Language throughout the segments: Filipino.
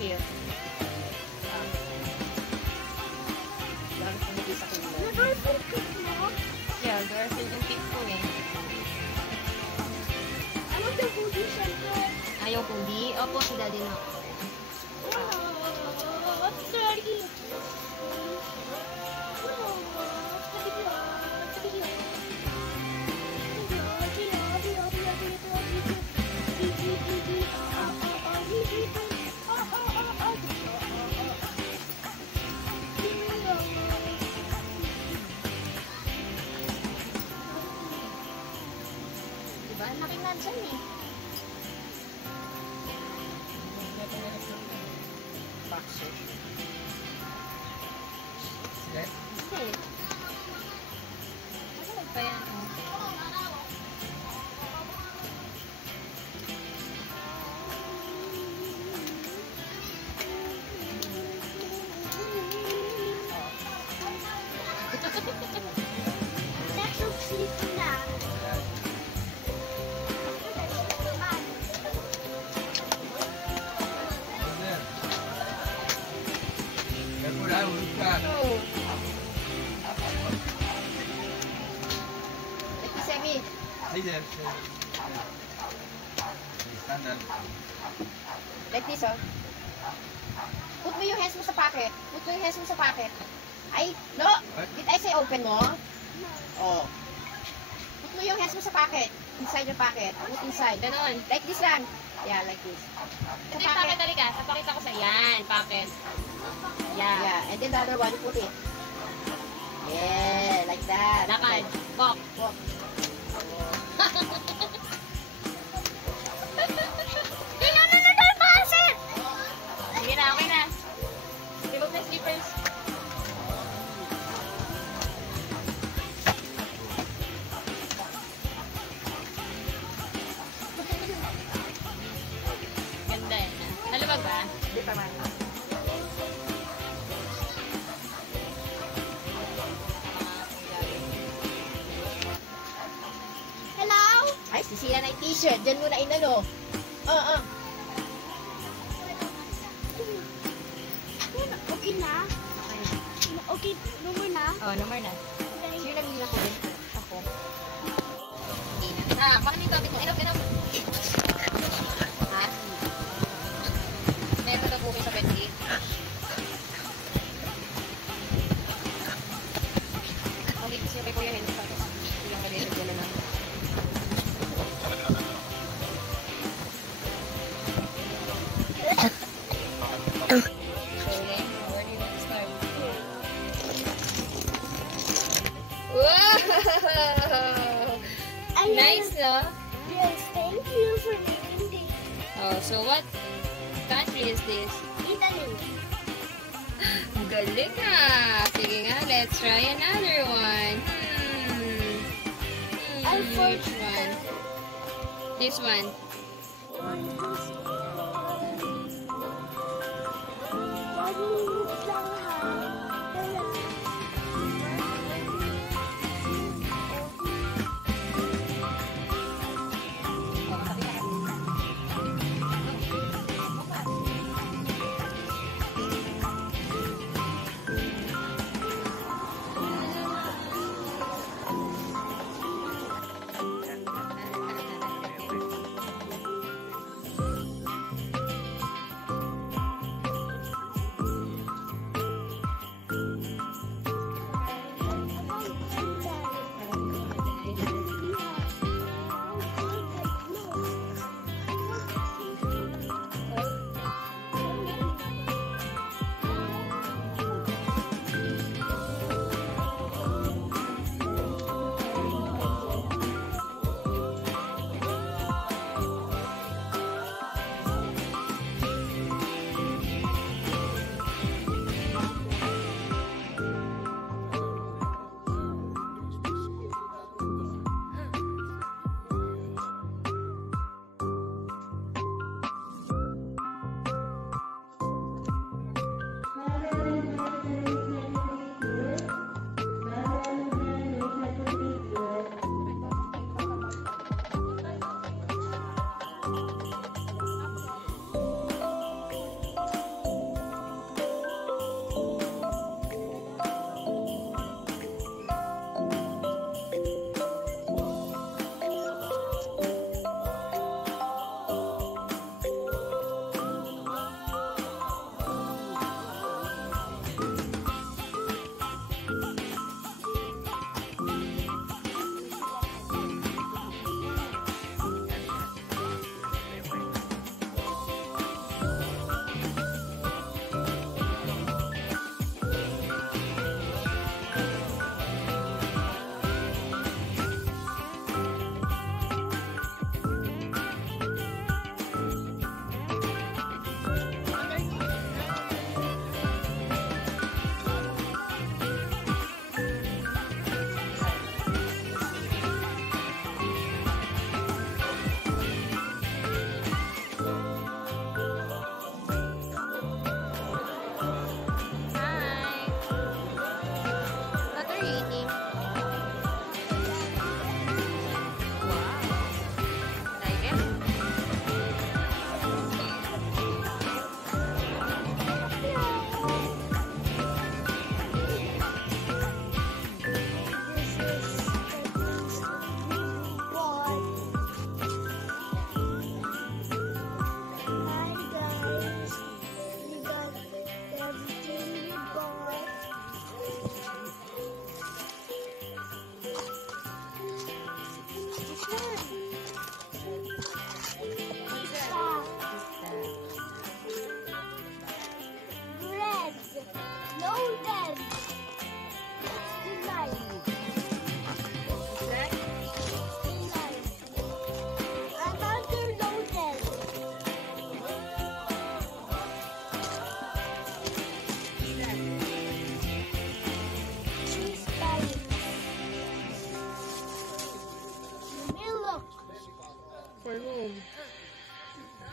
here. Yeah, there are certain people eh. Ano yung hoodie center? Ayaw kundi. Opo, sila din ako. Sorry. Diba? Laking nandyan eh. Boxer. Hindi. Ano pa yan? Next week, sleep na. Oh. Ito Semi. Hey there. Standard. Like this, oh. Put mo yung hands mo sa pocket. Put mo yung hands mo sa pocket. Ay, no! Did I say open mo? Oh. Put mo yung hands mo sa pocket. Inside your pocket. Put inside. Ganon. Like this lang. Yeah, like this. Hindi, pocket talika. Papakita ko sa yan. Pocket. Yeah. Yeah. And then the other one, put it. Yeah, like that. Lakad. Walk. Walk. Sige na, okay na. Remove na slippers. Ganda yan. Nalabag ba? Hindi pa man. Hello? Ay, sisira na yung t-shirt. Diyan mo na inano. Okay na? Okay, no more na? Oh, no more na. Sino nagiging ako din? Ako. Hindi na. Ah, baka yung topic mo. Enough. Ha? Meron na bukay sa bedroom. Okay, kasi kay Kuya Henry pa. Hindi yung kalilig ko na lang. So, okay. Where do you want to start? Wow! Nice, no? Yes, thank you for doing this. Oh, so what country is this? Italy. Galing ah! Sige nga, let's try another one. Which one? This one.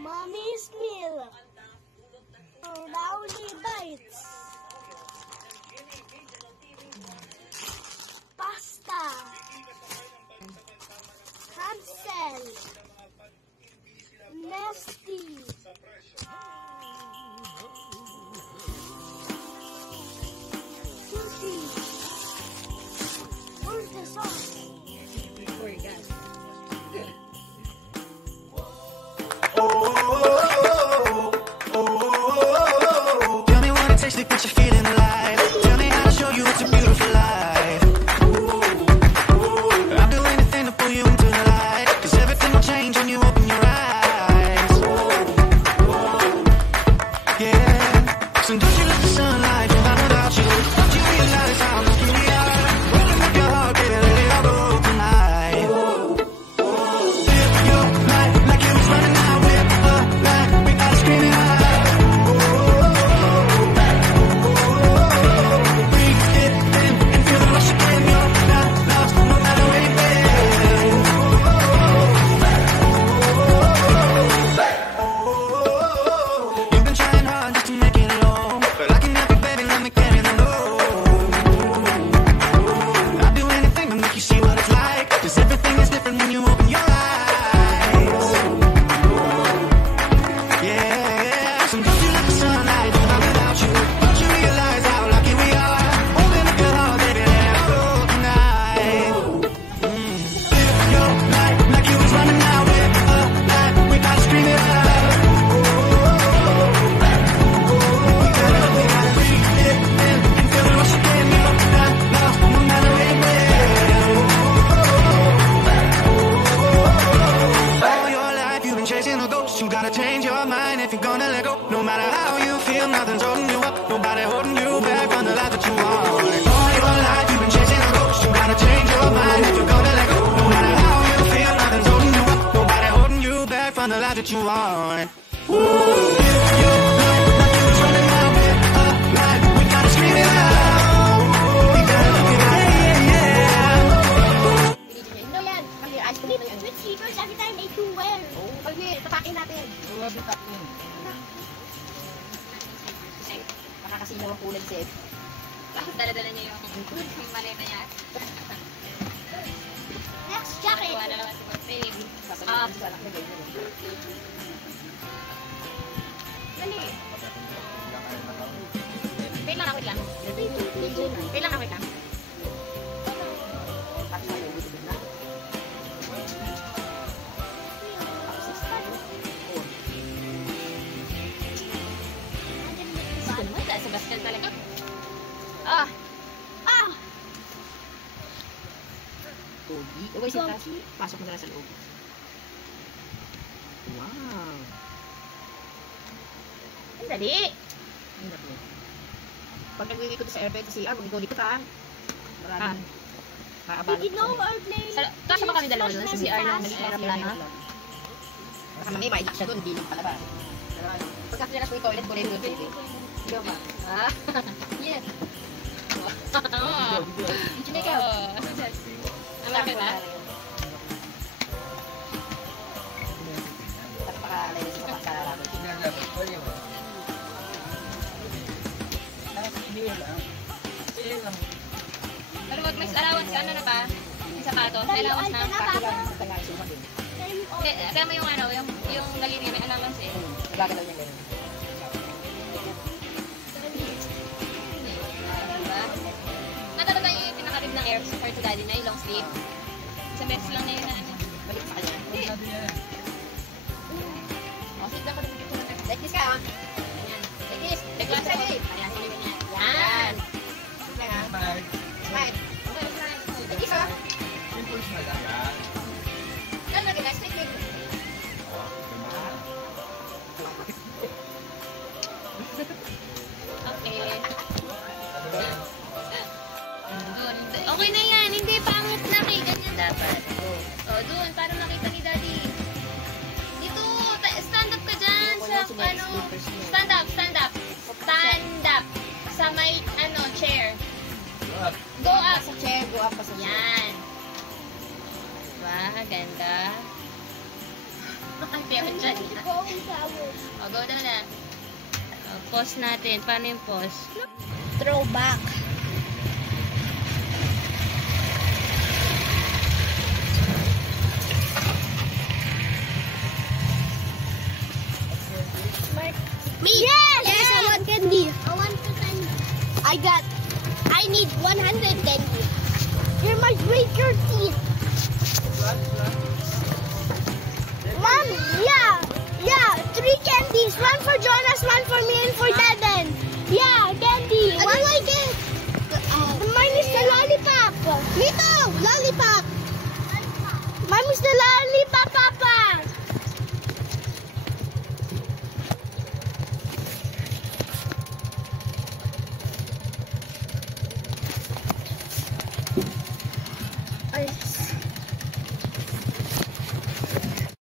Mommy's milk. Brownie bites. Pasta. Hansel. Nesty. Sushi. Where's the sauce? Where you guys? Tell me what it takes to get you feeling alive. Tell me how to show you it's a beautiful life. I'll do anything to pull you into the light, 'cause everything will change when you open your eyes. Yeah. So don't you let the sunlight come out without you. Don't you realize how lucky we are? Open up your heart, baby, let it all go tonight. Live your life like it was running out with a light. We gotta scream it out. You've been trying hard just to make it alone, but I can help you, baby, let me carry the load. I'll do anything to make you see what it's like, 'cause everything is different when you open your eyes. Yeah, so don't you let the sunlight come out without you. Don't you realize how lucky we are? Open up your heart, baby, let it go tonight. Live your life like you was running out with a light. We gotta scream it out. All your life you've been chasing a ghost. You gotta change your mind if you're gonna let go. No matter how you feel, nothing's holding you up. Nobody holding you back from the life that you want. All your life you've been chasing a ghost. You gotta change your mind if you're gonna let go. No matter how you feel, nothing's holding you up. Nobody holding you back from the life that you want. Live your life like you was running out with a light. We gotta scream it out. We gotta look it out. No yan. Mali, ice cream na yan. With sleepers every time they do well. Oh, pagi, tapakin natin. Makakasino ang kulay, Seth. Bakit dala-dala niya yung maleta niya? Next jacket. Wala naman si Pag-Pig. Sasabihin ko sa anak na ganyan. Dali. Wait lang, wait lang. Wait lang, wait lang. Tapos na yung gusto na. Gusto mo? Dahil sa basket talaga. Ah! Ah! Pogi. Uy, sinta. Pasok mo na sa loob. Wow. Ang dali. Ang dami. Pag nag-iikot sa airplane sa CR, mag-ikot ka. Maraming kaabala. Did you know we're playing? Kasama ba kami dalawa doon sa CR lang? Baka mamaya maidik siya doon, hindi lang palabas. Pagka kinalas mo yung toilet, kulay doon. Hindi ba? Ah? Yes. Oo. Hindi ka. Ang laki na? At pakalay na sa pagkararami. Pero wag may allowance ka, ano na ba? Yung sapatos, may allowance na. Kaya mo yung ano, yung galing may allowance eh. Nagagalaw niya ganun. Diba? Natalaga niyo yung pinakarib ng air for to daddy na yung long sleeve. Sa best lang na yun na ano. Balik sa kanya. Hindi. O, sit down ka na. Like this ka, ha? Ayan. Like this. Like this. Like this. Ayan, sige niya. Yan. Yan. Yan, ha? Smile. Like this, ha? Ano lagi na? Straight leg. Okay. Okay na yan. Hindi, pangit na kay. Ganyan dapat. O, doon. Para makita ni daddy. Dito. Stand up ka dyan. Sa, ano. Stand up. Stand up. Stand up. Sa may, ano, chair. Go up. Sa chair, go up pa sa chair. Yan. Diba? Ganda. yung chan niya. O, go daw na. O, pause natin. Paano yung pause? Throwback. Me? Yes! Yes, I want candy. I want candy. I need 100 candy. You might break your teeth. Mom, yeah, 3 candies. 1 for Jonas, 1 for me, and for Devin. Yeah, candy. I don't like it. Mine is the lollipop. Me too, lollipop. Mine is the lollipop.